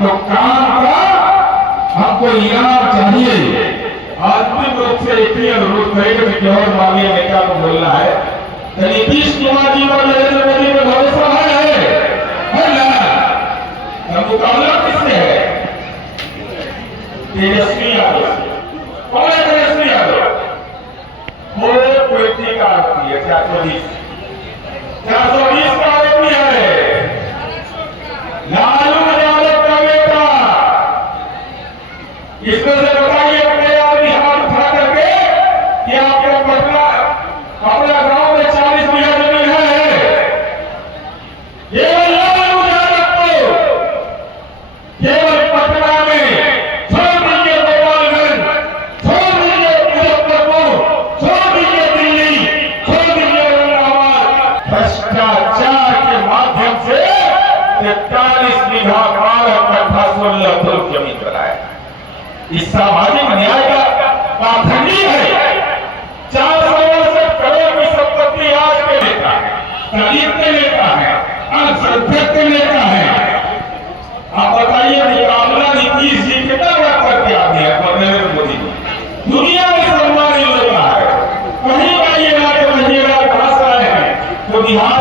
तो काम का हमको इनाम चाहिए। अंतिम रूप से एक ही अनुरोध करेंगे कि और माननीय नेता को बोलना है, नीतीश कुमार जी और नरेंद्र मोदी पर भरोसा है ना? मुकाबला किससे है? तेजस्वी यादव। कौन है तेजस्वी यादव? वो व्यक्ति का आरोपी है 420 का आरोपी है। लालू यादव का बेटा। इसमें से बताइए अपने आदमी हाथ उठा करके कि आपके पटना अपना गांव में 40 बीघा जमीन है। केवल लालू यादव को केवल पटना में, छोड़ दीजिए गोपालगंज, छोड़ दीजिए मुजफ्फरपुर, छोड़ दीजिए दिल्ली, छोड़ दीजिए औरंगाबाद, भ्रष्टाचार के माध्यम से 43 बीघा 12 कट्ठा 16 फुट जमीन बनाया। इस सामाजिक न्याय का पाखंडी है। 462 करोड़ की संपत्ति आज के लेता है, गरीब के लेता है, अल्पसंख्यक के लेता है। आप बताइए मुकाबला नीतीश जी कितना बड़ा करके आदमी है नरेंद्र मोदी। दुनिया में सम्मान मिल रहा है। कहीं का ये राज्य भाषा है तो बिहार